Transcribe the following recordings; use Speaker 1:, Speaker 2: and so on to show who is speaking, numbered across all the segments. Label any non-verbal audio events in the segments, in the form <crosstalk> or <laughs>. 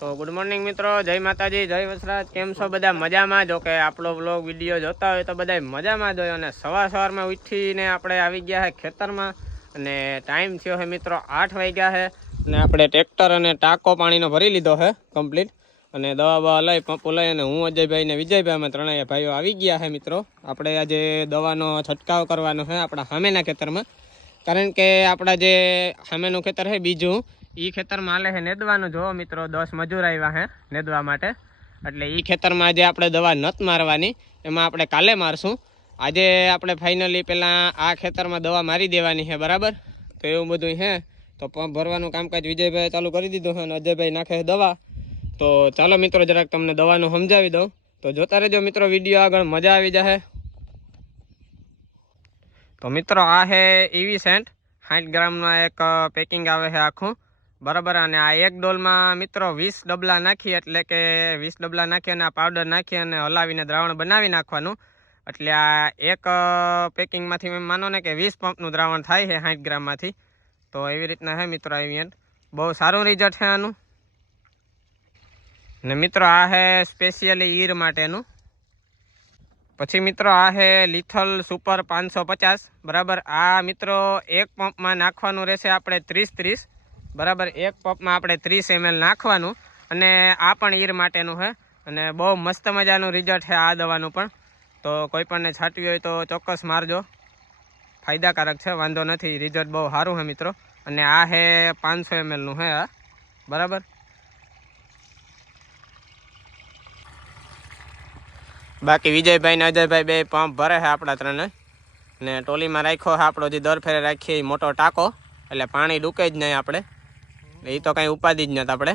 Speaker 1: તો good morning મિત્રો, જય માતાજી, જય વસરાજ, કેમ છો બધા? મજામાં? જો કે આપણો બ્લોગ વીડિયો જોતા હોય તો બધા મજામાં જ હોય અને સવાર સવારમાં ઉઠીને આપણે આવી ગયા છે ખેતરમાં અને ટાઈમ થયો છે મિત્રો આઠ વાગ્યા છે અને આપણે ટ્રેક્ટર અને ટાંકો પાણીનો ભરી લીધો છે કમ્પ્લીટ અને દવા બવા લઈ, પંપો લઈ અને હું અજયભાઈ ને વિજયભાઈ, અમે ત્રણેય ભાઈઓ આવી ગયા છે મિત્રો. આપણે આજે દવાનો છંટકાવ કરવાનો છે આપણા સામેના ખેતરમાં. કારણ કે આપણા જે સામેનું ખેતર છે બીજું એ ખેતરમાં હાલે છે નેદવાનું. જો મિત્રો, દસ મજૂર આવ્યા છે નેદવા માટે. એટલે એ ખેતરમાં જે આપણે દવા નત મારવાની, એમાં આપણે કાલે મારશું. આજે આપણે ફાઇનલી પહેલાં આ ખેતરમાં દવા મારી દેવાની છે, બરાબર? તો એવું બધું છે. તો પંપ ભરવાનું કામકાજ વિજયભાઈ ચાલુ કરી દીધું છે અને અજયભાઈ નાખે દવા. તો ચાલો મિત્રો, જરાક તમને દવાનું સમજાવી દઉં. તો જોતા રહેજો મિત્રો, વીડિયો આગળ મજા આવી જશે તો મિત્રો, આ છે ઈવી સેન્ટ. સાઠ ગ્રામનું એક પેકિંગ આવે છે આખું. બરાબર, અને આ એક ડોલમાં મિત્રો વીસ ડબલા નાખી, એટલે કે વીસ ડબલા નાખી અને આ પાવડર નાખી અને હલાવીને દ્રાવણ બનાવી નાખવાનું. એટલે આ એક પેકિંગમાંથી મેં માનો ને કે વીસ પંપનું દ્રાવણ થાય છે સાઠ ગ્રામમાંથી. તો એવી રીતના છે મિત્રો ઇવેન્ટ બહુ સારું રિઝલ્ટ છે આનું. ને મિત્રો આ છે સ્પેશિયલી ઈર માટેનું. પછી મિત્રો આ છે લિથલ સુપર પાંચસો પચાસ. બરાબર, આ મિત્રો એક પંપમાં નાખવાનું રહેશે આપણે ત્રીસ ત્રીસ. બરાબર, એક પપમાં આપણે ત્રીસ એમએલ નાખવાનું અને આ પણ ઈર માટેનું છે અને બહુ મસ્ત મજાનું રિઝલ્ટ છે આ દવાનું પણ. તો કોઈ પણને છાંટવી હોય તો ચોક્કસ મારજો. ફાયદાકારક છે, વાંધો નથી રિઝલ્ટ બહુ સારું છે મિત્રો. અને આ છે પાંચસો એમએલનું છે આ બરાબર? બાકી વિજયભાઈ ને અજયભાઈ બે પંપ ભરે છે આપણા ત્રણે. ને ટોલીમાં રાખ્યો આપણો, જે દર ફેરે રાખીએ મોટો ટાંકો. એટલે પાણી ડૂકે જ નહીં આપણે. એ તો કાંઈ ઉપાધિ જ નથી આપણે.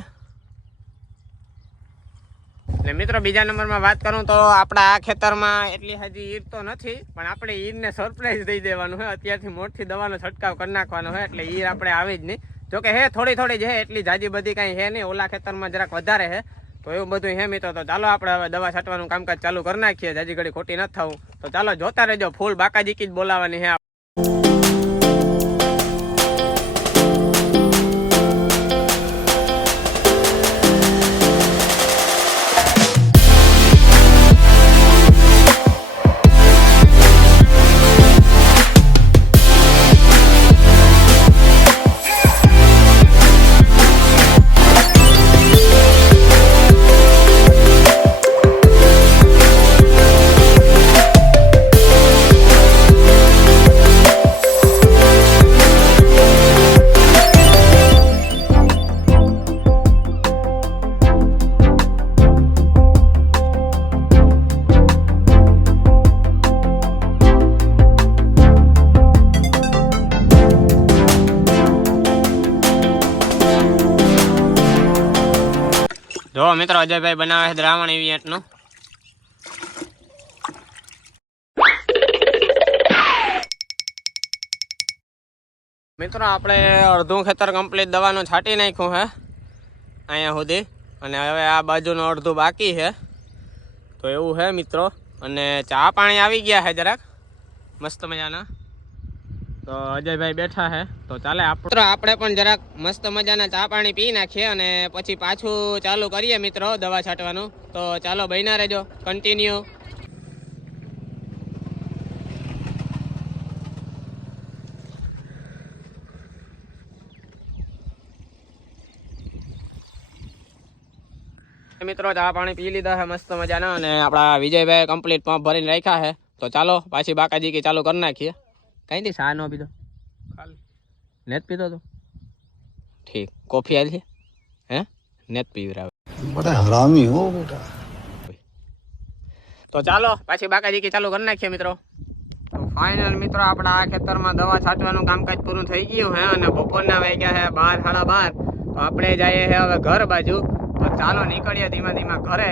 Speaker 1: ને મિત્રો, બીજા નંબરમાં વાત કરું તો આપણા આ ખેતરમાં એટલી હજી ઈર તો નથી, પણ આપણે ઈરને સરપ્રાઈઝ દઈ દેવાનું હોય અત્યારથી મોટથી દવાનો છંટકાવ કરી નાખવાનો હોય એટલે ઈર આપણે આવી જ નહીં. જોકે હે, થોડી થોડી જ હે, એટલી જાજી બધી કાંઈ હે નહીં. ઓલા ખેતરમાં જરાક વધારે હે. તો એવું બધું હે મિત્રો, તો ચાલો આપણે હવે દવા છાંટવાનું કામકાજ ચાલુ કરી નાખીએ. જાજી ઘડી ખોટી ન થવું તો ચાલો, જોતા રહેજો. ફૂલ બાકાજીકી જ બોલાવાની હે. જો મિત્રો, અજયભાઈ બનાવે છે દ્રાવણ ઇવેન્ટનું મિત્રો, આપણે અડધું ખેતર કમ્પ્લીટ દવાનું છાંટી નાખ્યું છે અહીંયા સુધી. અને હવે આ બાજુનું અડધું બાકી છે. તો એવું છે મિત્રો. અને ચા પાણી આવી ગયા છે જરાક. મસ્ત મજાના. તો અજયભાઈ બેઠા હે. તો ચાલે મિત્રો, આપણે પણ જરાક મસ્ત મજાના ચા પાણી પી નાખીએ અને પછી પાછું ચાલુ કરીએ મિત્રો દવા છાંટવાનું. તો ચાલો બન્યા રહેજો. કન્ટિન્યુ મિત્રો, ચા પાણી પી લીધા છે મસ્ત મજાના અને આપણા વિજયભાઈ કમ્પ્લીટ પંપ ભરીને રાખ્યા છે તો ચાલો પાછી બાકાજી કે ચાલુ કરી નાખીએ. કઈ દે ચા નો પીધો. ખાલી. નેત પીધો તો? ઠીક. કોફી આલી છે? હે? નેત પીવરાવે
Speaker 2: બડા હરામી
Speaker 1: તો ચાલો પાછી બાકાજી ચાલુ કરી નાખીએ મિત્રો. તો ફાઇનલ મિત્રો આપણા આ ખેતરમાં દવા છાંટવાનું કામકાજ પૂરું થઈ ગયું હે અને બપોરના વાગ્યા હે બાર સાડા બાર. તો આપણે જઈએ હે હવે ઘર બાજુ. તો ચાલો નીકળીએ ધીમા ધીમા ઘરે.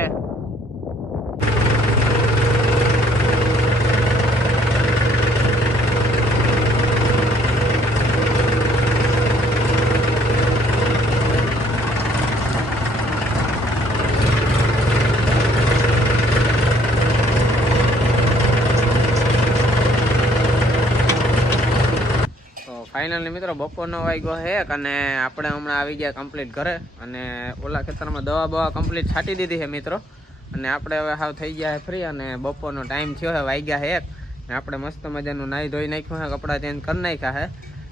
Speaker 1: ફાઇનલ મિત્રો, બપોરનો વાગ્યો હેક અને આપણે હમણાં આવી ગયા કમ્પ્લીટ ઘરે અને ઓલા ખેતરમાં દવા બવા કમ્પ્લીટ છાંટી દીધી છે મિત્રો. અને આપણે હવે હાવ થઈ ગયા છે ફ્રી અને બપોરનો ટાઈમ થયો છે, વાગ્યા હેક ને આપણે મસ્ત મજાનું નાહી ધોઈ નાખ્યું છે, કપડાં ચેન્જ કરી નાખ્યા છે.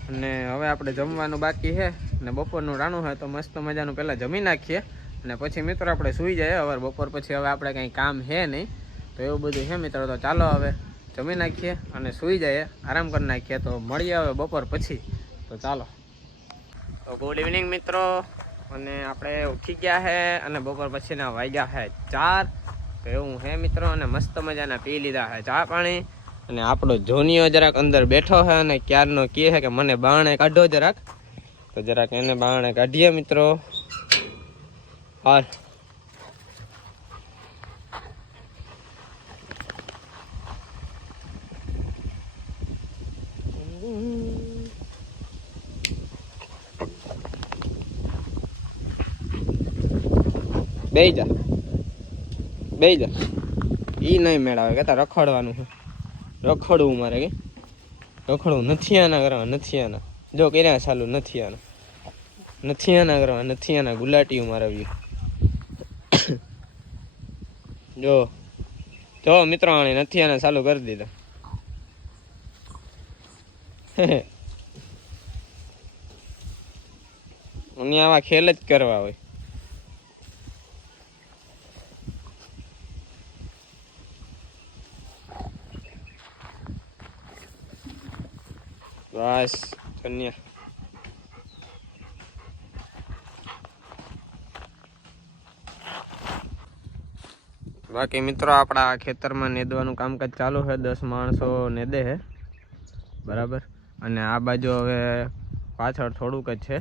Speaker 1: અને હવે આપણે જમવાનું બાકી છે ને બપોરનું રાણું હોય તો મસ્ત મજાનું પહેલાં જમી નાખીએ. અને પછી મિત્રો આપણે સૂઈ જાય હવે બપોર પછી હવે આપણે કંઈ કામ છે નહીં. તો એવું બધું છે મિત્રો, તો ચાલો હવે. જમી નાખીએ અને સૂઈ જઈએ. આરામ કરી નાખીએ. તો મળીએ હવે બપોર પછી. તો ચાલો. તો ગુડ ઇવનિંગ મિત્રો. અને આપણે ઉઠી ગયા છે અને બપોર પછીના વાગ્યા છે ચાર. તો એવું હે મિત્રો. અને મસ્ત મજાના પી લીધા છે ચા પાણી. અને આપણો જોનિયો જરાક અંદર બેઠો છે અને ક્યારનો કહે છે કે મને બાણે કાઢો જરાક. તો જરાક એને બાણે કાઢીએ મિત્રો. હાલ. બે જા. બે જા. એ નહીં મેળાવે કહેતા રખડવાનું છે. રખડવું મારે કે? રખડવું. નથી આના કરવા નથી આના. જો કર્યા ચાલુ, નથી આના. નથી આના કરવા નથી આના. ગુલાટી મારવ્યું જો. જો મિત્રો આણે નથી આના, ચાલુ કરી દીધા. <laughs> અને આવા ખેલ જ કરવા હોય. બસ, ધન્ય. બાકી મિત્રો આપણા ખેતરમાં નેદવાનું કામકાજ ચાલુ છે. દસ માણસો નેદે છે. બરાબર? અને આ બાજુ હવે પાછળ થોડુંક જ છે.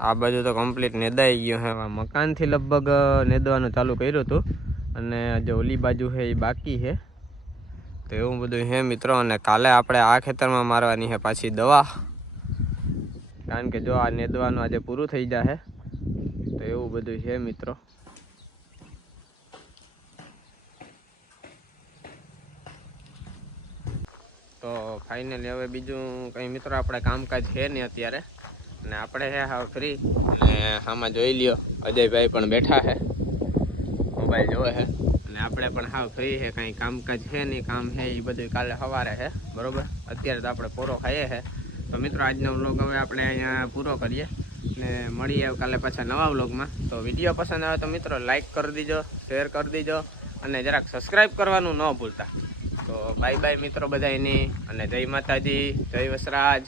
Speaker 1: આ બાજુ તો કમ્પ્લીટ નેદાઈ ગયું હવે મકાનથી લગભગ નેદવાનું ચાલુ કર્યું હતું. અને જે ઓલી બાજુ છે એ બાકી છે તો એવું બધું છે મિત્રો. અને કાલે આપણે આ ખેતરમાં મારવાની છે પાછી દવા. કારણ કે જો આ નેદવાનું આજે પૂરું થઈ જશે તો એવું બધું છે મિત્રો. તો ફાઇનલી હવે બીજું કંઈ મિત્રો આપણે કામકાજ છે નહીં અત્યારે. અને આપણે છે હા ફ્રી અને આમાં જોઈ લ્યો, અજયભાઈ પણ બેઠા છે. મોબાઈલ જોવે છે. અને આપણે પણ હાવ ફ્રી છે, કાંઈ કામકાજ છે નહીં, કામ છે એ બધું કાલે સવારે છે. બરોબર? અત્યારે તો આપણે પૂરો ખાઈએ છે. તો મિત્રો, આજનો વ્લોગ હવે આપણે અહીંયા પૂરો કરીએ. ને મળીએ કાલે પાછા નવા વ્લોગમાં તો વીડિયો પસંદ આવે તો મિત્રો લાઇક કરી દીજો શેર કરી દીજો. અને જરાક સબસ્ક્રાઈબ કરવાનું ન ભૂલતા. તો બાય બાય મિત્રો બધા એની અને જય માતાજી જય વસરાજ.